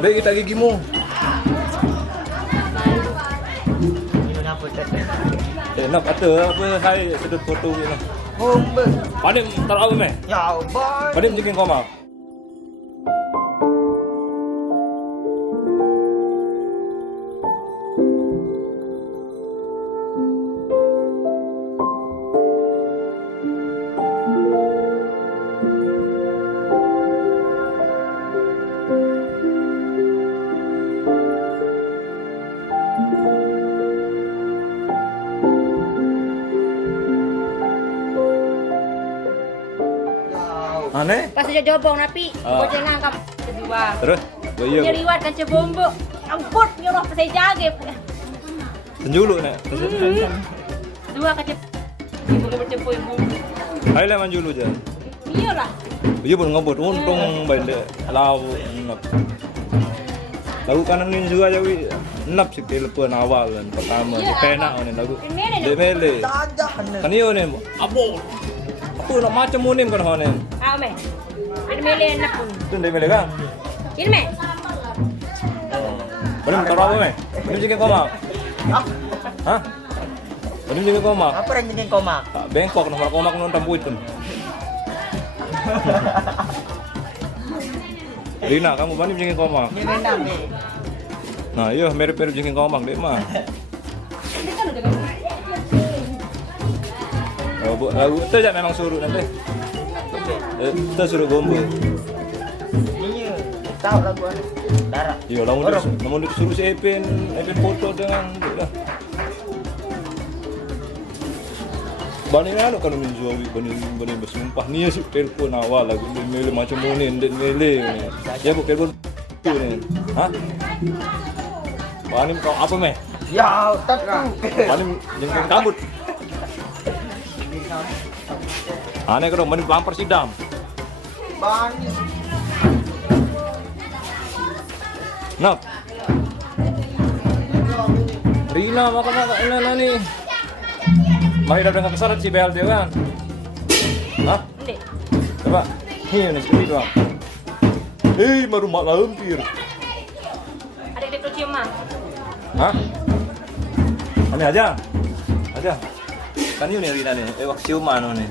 Baik kita gigimu. Nak kata apa saya sedut foto ni. Bomba. Padim tak apa meh. Ya boy. Padim jikin kau mah. Aneh? Pas dia jobong napi, bocah nangkap kedua. Terus? Dia liwat kan cebombo. Ampun, nyuruh saya jaga. Penjuluk nak. Dua kecep. Ibu bercepu ibu. Hai lah manjulu je. Iyalah. Dia pun ngobot untung benda lau nap. Lagu kanan ni juga jadi nap sih telepon awal kan pertama. Penak ni lagu. Dia mele. Kan iyo ni abo. Apa nak macam munim kan hone. Ah me. Ada mele nak pun. Tu dia mele kan? Ini me. Belum tahu apa me. Belum jikin kau mak. Hah? Belum jikin kau mak. Apa yang bikin komak? Bengkok nomor kau mak nonton buit pun. Rina, kamu banding jikin kau mak. Ini benar ni. Nah, iya mirip-mirip jikin kau mak dek mah. Lagu itu aja memang suruh nanti. Kita suruh gombol. Iya, tahu lagu ada. Darah. Iya, namun disuruh si Epin foto dengan lah. Bani anu kalau menjual bani bersumpah ni si telepon awal lagu mele macam ni ndek mele. Ya bu telepon tu ni. Hah? Bani kau apa meh? Ya, tentu. Bani jengking kabut. Aneh kalau bani bumper sidam. Bani. Nak. Rina makan ni. Mari dah dengan kesalahan si Bel dia kan. Hah? Ndek. Coba. Ni sekali doang. Baru mak lampir. Ada di cium mah. Hah? Ini aja. Aja. Kan ini Rina ni. Wak siuman ni.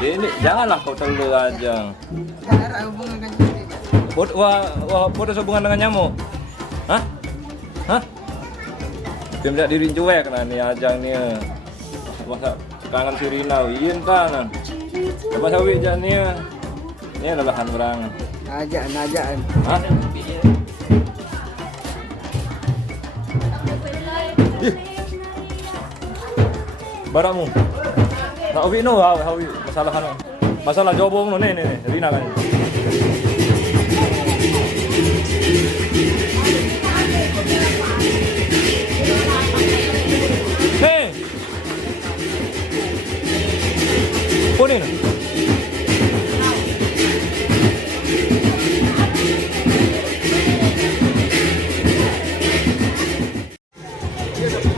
Ini janganlah kau terlalu aja. Darah hubungan dengan Putus hubungan dengan nyamuk. Hah? Hah? Dia tidak diri cuek lah ni ajang ni. Masa kangen si Rina, iin kan. Lepas sawi je ni. Ni adalah han berangan. ajaan. Hah? Ih. Baramu. Tak awi no, awi masalah kan. Masalah jobong no ni Rina kan. Hey. Kunin.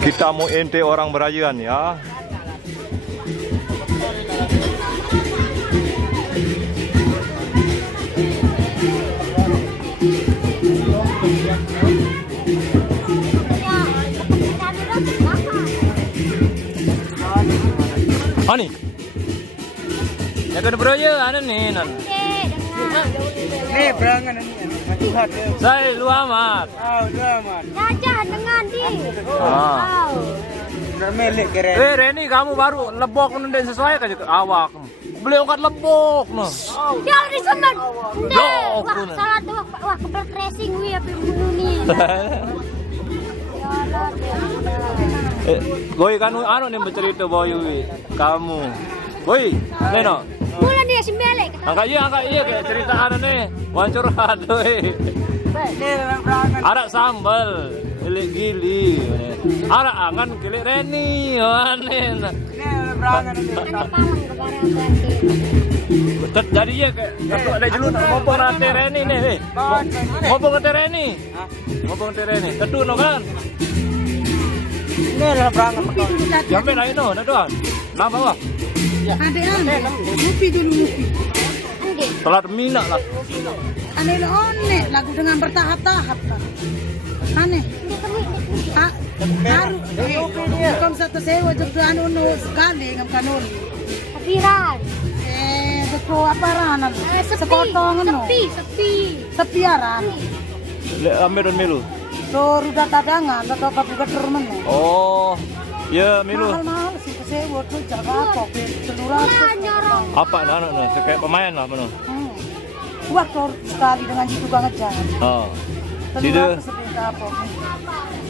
Kita mau ente orang berajian ya. Ani. Ya kena beraya ada ni nan. Ni berangan ni. Tuhan dia. Saya lu amat. Lu amat. Jajah dengan di. Ah. Benar melik keren. Reni kamu baru lebok nendek sesuai kan awak. Beli angkat lebok no. Dia di sana. Dok, Wah, kunan. salah tuh. Wah, kebel racing wi apa bunuh ni. Boy kan anu nih bercerita boy kamu. Boy, Neno. Bulan dia sembilan. Angkat iya kayak cerita anu nih. Wancur aduh. Ni dalam berangan. Ada sambal, gilik gili. Ada angan gilik Reni, wanen. Ni dalam berangan ni. Jadi ya kayak ada jelun ngomong nanti Reni nih. Ngomong nanti Reni. Ngomong nanti Reni. Teduh no kan. Ni dalam berangan. Jambe na ino, na doon. Nama ba? Ada an. Lupi dulu lupi. Ande. Telat minat lah. Aneh one lagu dengan bertahap-tahap lah. Aneh. Haru. Bukan satu sewa jatuh anu sekali ngam kanun. Piran. Betul apa rana? Sekotong anu. Sepi aran. Le ambil milu. So ruda tadangan atau kabuga termen. Oh. Ya milu. Mahal sih sewa tuh jaga apa? Seluruh. Apa anak kayak pemain lah mana? Waktu sekali dengan juga ngejar. Oh. Sudah.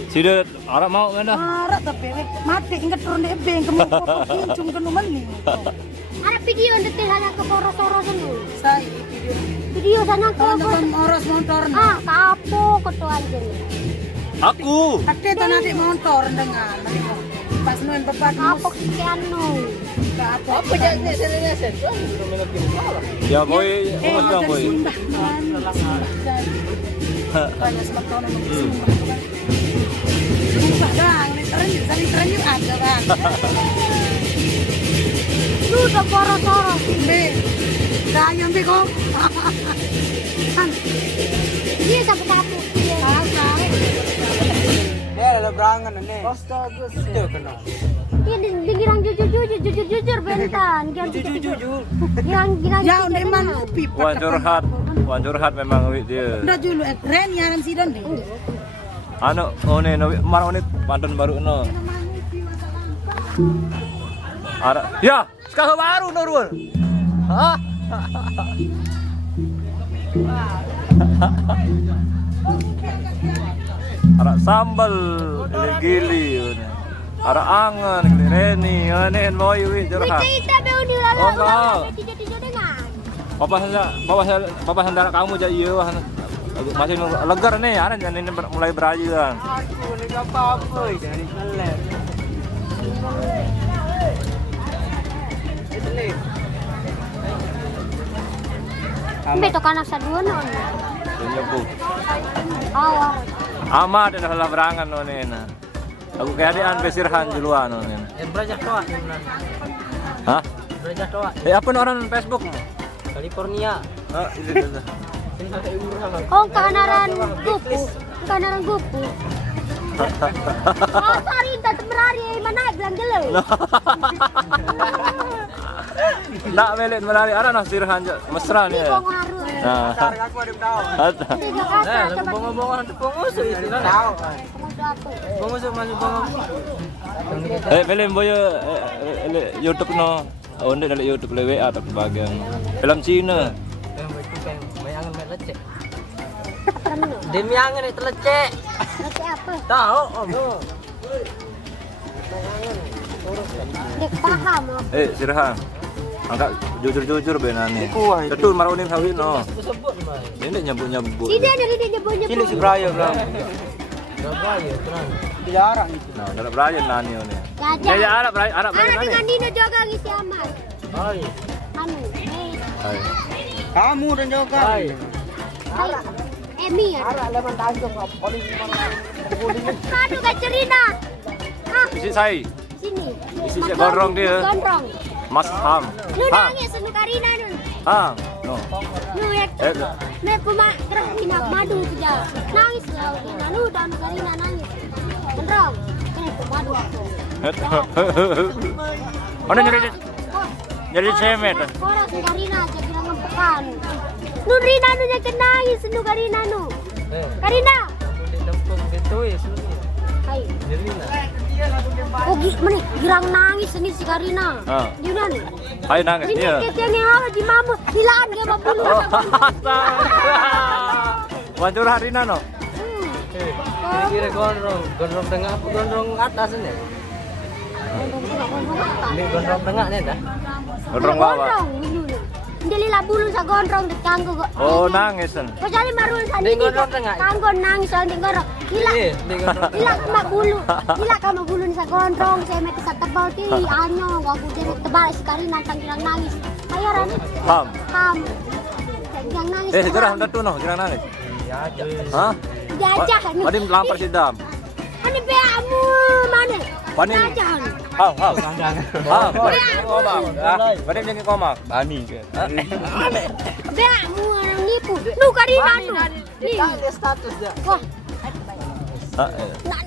Sudah arah mau mana? Arah tapi mati ingat turun di ebeng kamu kincung ke meni. Ada video detil hanya ke poros-poros dulu. Saya Video sana ke oros motor. Kapo ketua aja. Aku. Tapi tanah di motor dengan pas nuen beban Kapok sekian no. Apa jadinya saya Ya boy, ngomong dong boy. Banyak sebab sumpah dang, ini terenyu aja kan. Lu udah poros-poros. Be, dayang be kok. Iya sampai kapok. ada berangan nih. Astaga, itu kena. Ini girang jujur bentan. Jujur. Girang. Ya udah emang pipa. Wan curhat memang dia. Udah dulu Ren ya ram sidon deh. Anu one mar one panten baru no. Ara. Ya, sekarang baru nurun. Hah? Ara sambal gili. Ara angan reni anen moy wi curhat. Kita beuni lalu. Tidak dengar. Papa sandara kamu jadi iya masih legar nih, ada ini mulai berajian. Aku ini gak apa-apa, jadi ngeler. Itu nih. Beto kanak saduan non. Nyebut. Awal. Amat ada salah berangan nonena. Aku kayak adean pesirhan duluan nonena. Berajak toa sebenarnya. Hah? Berajak toa. Apa orang Facebook? California. Itu. Oh, kanaran gupu. Oh, sorry, tak berari mana bilang dulu. Nak melet melari ada nasirhan mesra nih. Nah. Aku ada tahu. Bongo-bongo tepung usuk istilah tahu. Bongo usuk masuk bongo. Film boyo YouTube no. Onde dari YouTube lewe atau bagian film Cina. Bayangan main lecek. Demi angan itu lecek. Lecek apa? Tahu om. Dek paham. Sirhan. Angkat jujur benane. Kuah itu. Betul maronim sawit no. Sebut Mbak. Ini nyebut. Tidak dari dia nyebut-nyebut. Ini si Brayo bilang. Brayo tenang. Dilarang itu. Nah, ada Brian nani ini. Gajah. Ya ada Brian dengan Dino juga ngisi amat. Hai. Anu. Hai. Kamu dan juga. Hai. Emi ya. Leman tanjung polisi mana? Aduh kacerina. Isi saya. Sini. Isi saya gondrong dia. Gondrong. Mas Ham. Lu nangis nu Karina nu. Ham. No. Nu ya. Ne kuma kerina madu saja. Nangis lah Karina. Nu dan Karina nangis. Gondrong. Ini madu aku. Mana jadi cemet. Orang Karina aja bilang ngempekan. Nu Rina nu nya nangis nu Karina nu. Karina. Hai. Oh, mana girang nangis ini si Karina. Di mana nih? Ayo nangis dia. Ini dia ngewah di mamu, hilang dia mau bulu. Wancur Harina no. Kira-kira gondrong tengah apa gondrong atas ini? Ini gondrong tengah nih dah. Gondrong bawah. Gondrong ini. Dia lila bulu sa gondrong di kanggo. Oh nangis kan. Kecuali marun sa Di gondrong tengah. Kanggo nangis sa di gondrong. Hila kama bulu. Hila kama bulu ni sa gondrong. Saya meti sa tebal ti anyo. Wagu jadi tebal si Karina tang girang nangis. Ayo Rani. Ham. Girang nangis. Gerah hendak tuh no, gerah nangis. Hah? Diajak. Adim lampar si dam. Ani be amu mana? Panin. Jangan. Hao. Panin jangan koma. Bani kan. Bea mu orang nipu. Nu Karina nu. Nih. Ada statusnya. Wah.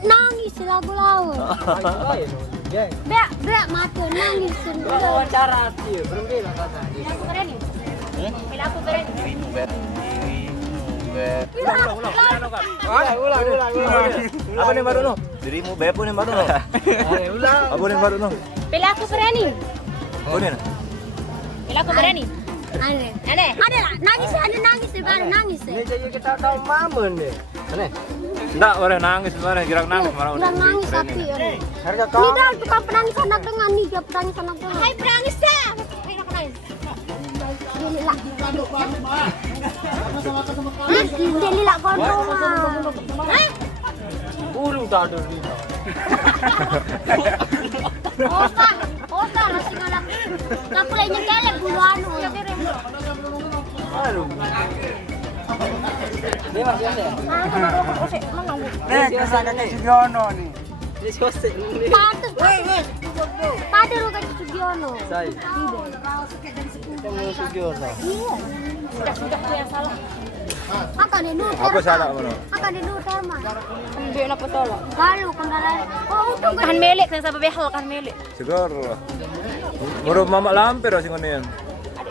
Nangis lagu-lagu. Bea mati nangis sendiri. Wawancara sih, belum bilang kata. Aku berani. Bila aku berani. Ulang. Apa nih baru no? Dirimu bepo nih baru no. Ulang. Apa nih baru no? Bila aku berani. Oh nih. Bila aku berani. Aneh. Ada lah, nangis baru nangis. Ini jadi kita tahu mamen nih. Aneh. Enggak, boleh nangis, boleh gerak nangis marah. Kurang nangis tapi ya. Harga Ini kau. dah tukang penangis anak dengan nih dia penangis anak dengan. Hai penangis dah. Hai nak nangis. Delilak. Delilak gondrong. Hah? Bulu tak ada ni. Oka nasi ngalak. Tak boleh nyekelek bulu anu. Aduh. Dia masih ada. Kakak Sugiono nih. Ini sosek ini. Patut. Pada lu kan Sugiono. Saya. Kamu Sugiono. Iya. Sudah yang salah. Akan di nur. Apa salah mana? Akan di nur terma. Dia nak tolong. Lalu kendala. Oh, untung Kan melik saya sampai behal kan melik. Segar. Moro mamak lampir sing ngene.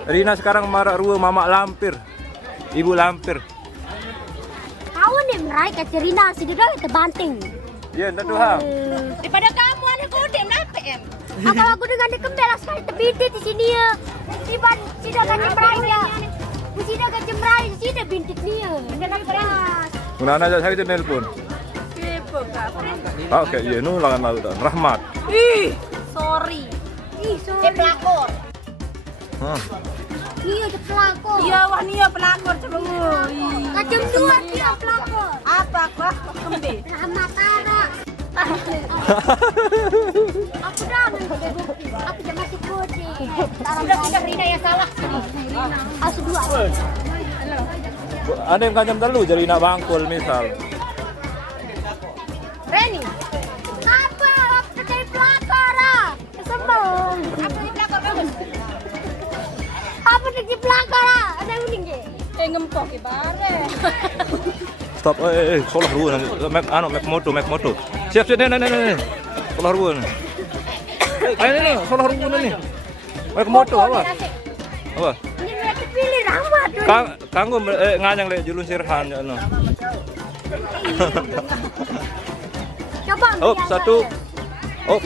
Rina sekarang marah rua mamak lampir. Ibu lampir. kau nih merai ke Cerina si dia terbanting. Iya, ndak tuh ha. Daripada kamu anak kodem nape em. Apa aku dengan dia kembali sekali terbintit di sini ya. Tiba tidak kan cemrai ya. Tidak kan cemrai tidak bintit dia. Tidak keras. Mana aja saya itu nelpon. Oke, iya nu langan lalu dan Rahmat. Ih, sorry. Ih, sorry. Pelakor. Iya, dia pelakor. Iya, wah nia pelakor coba Kacang dua dia pelakor. Apa kah kembe? Rahmat Ara. Aku dah bukti. Aku dah masih kode. Sudah tidak Rina yang salah. Asu dua. Ada yang kancam telu jadi nak bangkul misal. Reni, Apa? Aku jadi pelakor. Sembong. aku di pelakor kamu. Apa jadi pelakor? Ada uning ke? Ngempok ibare. Stop, solah ruan, mek moto. Siap, nih. Solah ruan. Ayo nih, solah ruan nih. Mek moto apa? Apa? Ini mereka pilih Rahmat. Kanggo nganyang le julun sirhan ya no. Coba. Oh, satu. Oh.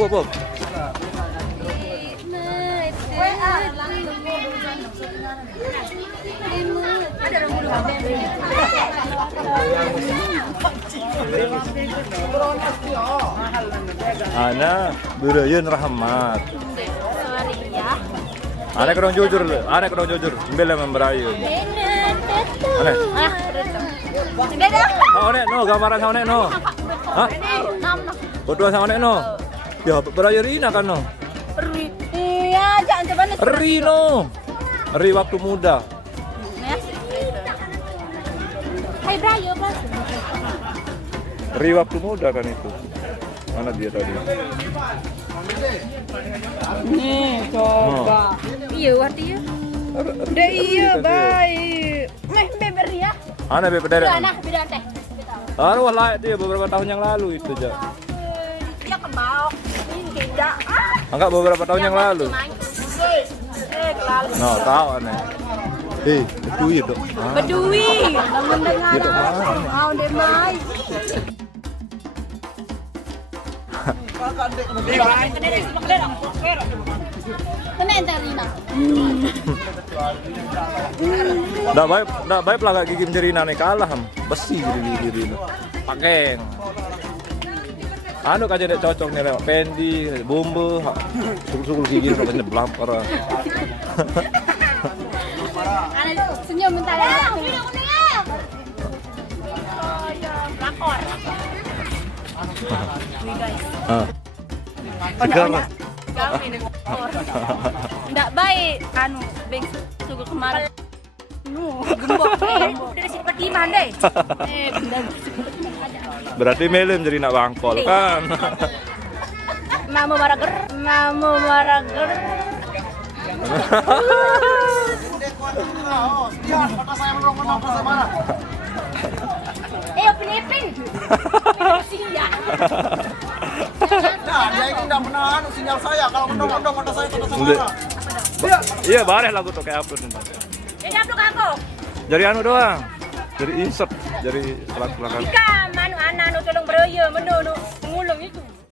Ana berayeun Rahmat. Sorry ya. Ana kurang jujur, Bela memberayeun. Ana. Beda. One no gambaran sama no. Hah? Foto sama no. Ya berayeun Rina kan no. Iya, jangan coba nih. Rino. Ri waktu muda. Hai Brayo, Bang. Ri waktu muda kan itu. Mana dia tadi? Nih, coba. Iya, artinya. Udah iya, baik. Beber ya. Ana be pedare. Nah, beda teh. Wah layak dia beberapa tahun yang lalu itu aja. Dia kebau. Ini tidak. Enggak beberapa tahun yang lalu. Kelalu. No, tahu aneh. Itu ya dok. Bedui, namun dengar. Mau deh mai. Kena entarina. Nggak baik lah kayak gigi menjadi nane kalah besi diri itu. Pakai. Anu kaja dek cocok nih lewat pendi, bumbu, sukul gigi itu kan nyeblak para. Senyum bentar ya. Lakor. Segar lah. Nggak baik, anu, beng suku kemarin. Gembok, dari sini pergi mandai. Berarti melem jadi nak bangkol kan. Mamu marager. Mamu marager. Pinipin. Siya. Nah, dia ini tidak menahan sinyal saya. Kalau mendong-mendong mata saya tetap Udah. semangat. Iya, bareh lagu tuh kayak upload nih. Jadi upload aku. Jadi anu doang. Jadi insert, jadi belakang. Ika, manu anak, tolong beroyo, menu, ngulung itu.